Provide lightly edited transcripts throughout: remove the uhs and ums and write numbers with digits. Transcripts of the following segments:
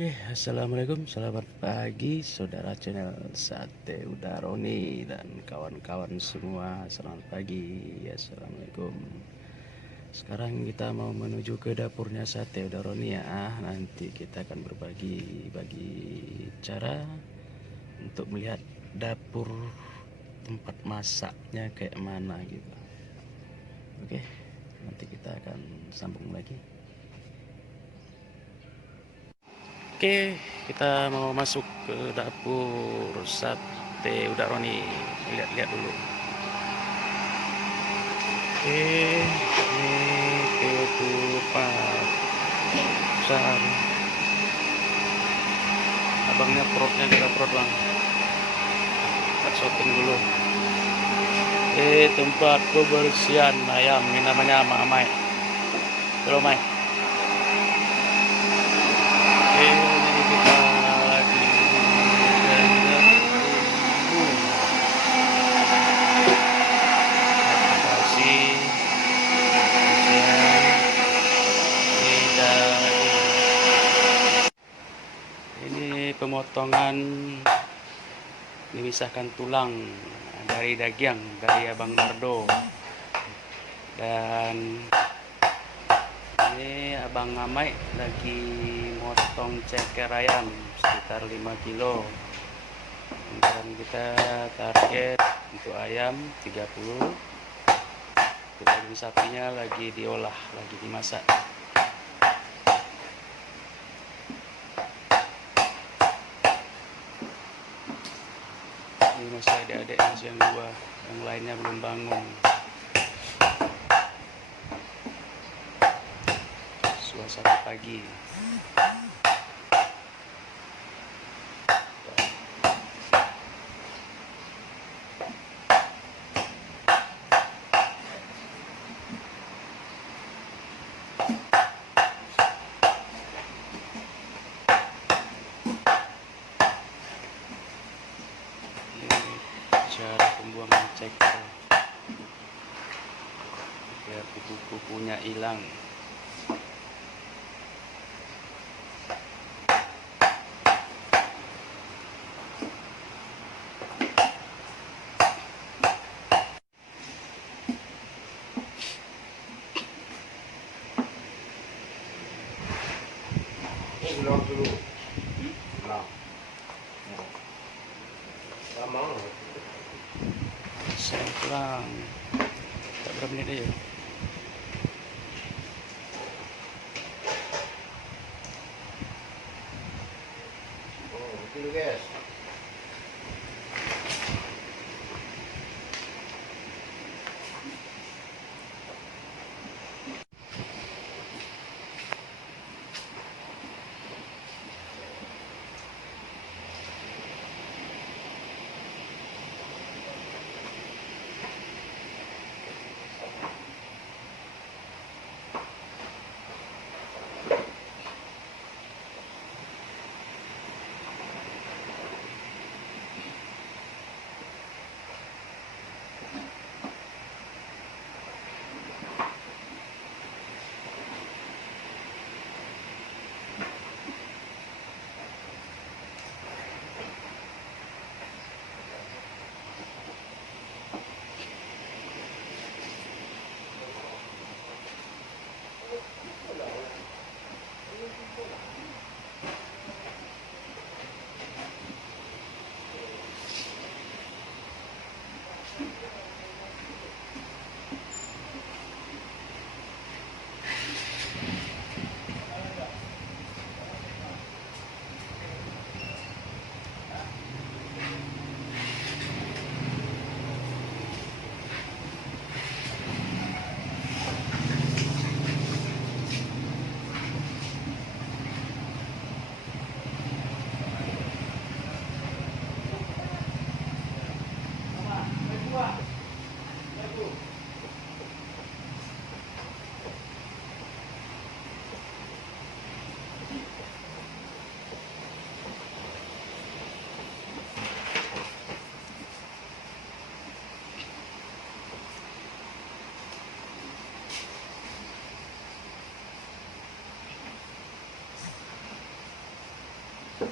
Oke, assalamualaikum, selamat pagi saudara channel Sate Udaroni dan kawan-kawan semua. Selamat pagi, assalamualaikum. Sekarang kita mau menuju ke dapurnya Sate Udaroni ya. Nanti kita akan berbagi cara untuk melihat dapur tempat masaknya kayak mana gitu. Oke, nanti kita akan sambung lagi. Oke, kita mau masuk ke dapur Sate Udaroni. Lihat-lihat dulu. Oke, ini ketupat besar. Abangnya perutnya juga perut bang. Kita syuting dulu. Tempat kebersihan ayam. Ini namanya Mamai. Halo Mai. Oke, ini kita lagi pemotongan memisahkan tulang dari daging dari Abang Dardo, dan ini Abang Amai lagi motong ceker ayam sekitar 5 kilo, dan kita target untuk ayam 30, untuk daging sapinya lagi diolah, lagi dimasak. Ini masih adik-adik masih yang dua, yang lainnya belum bangun. Suasana pagi. Cara pembuangan ceker biar kuku-kukunya hilang. Ulang dulu. Ulang. Lama. Saya kurang tak berapa menit aja. Oh, betul guys. Nah,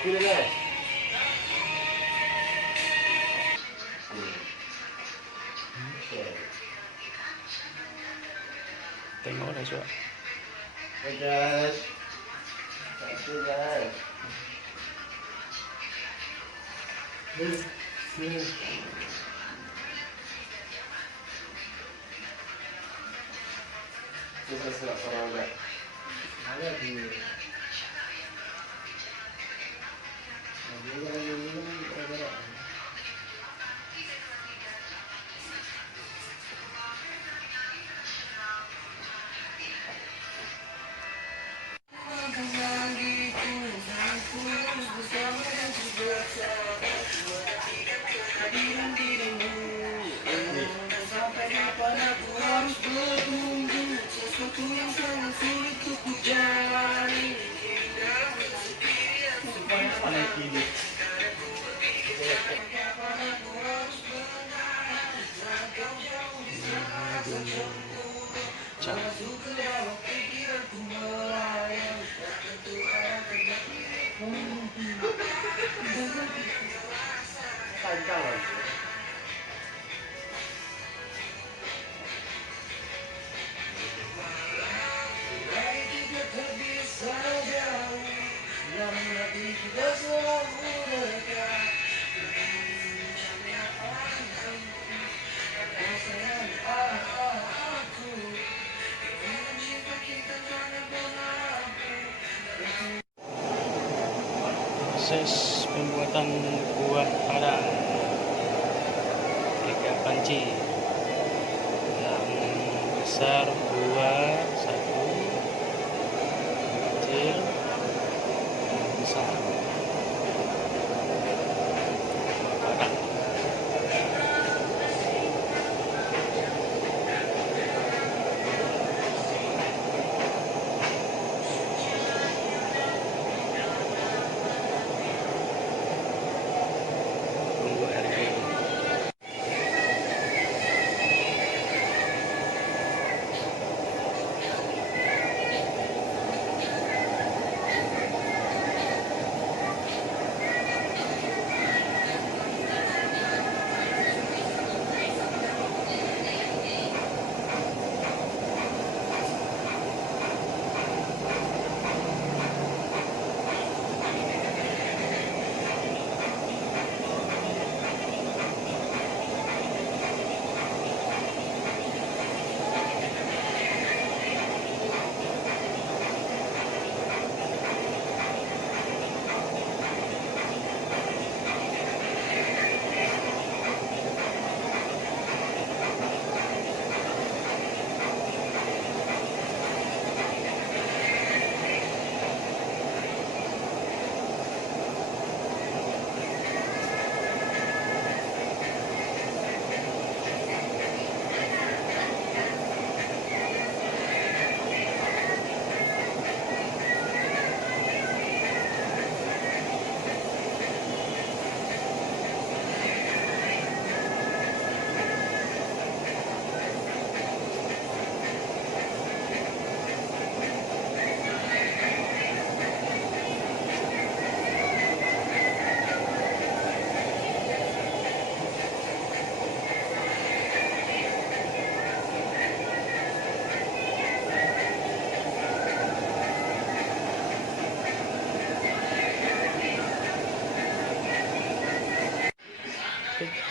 pilih guys. Tengok dah suap. Hey guys. Satu guys. Sisa seorang guys. Ada di. Proses pembuatan buah padang tiga panci, yang besar 2, 1 kecil, yang besar buah padang. Tunggu harga.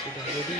sudah jadi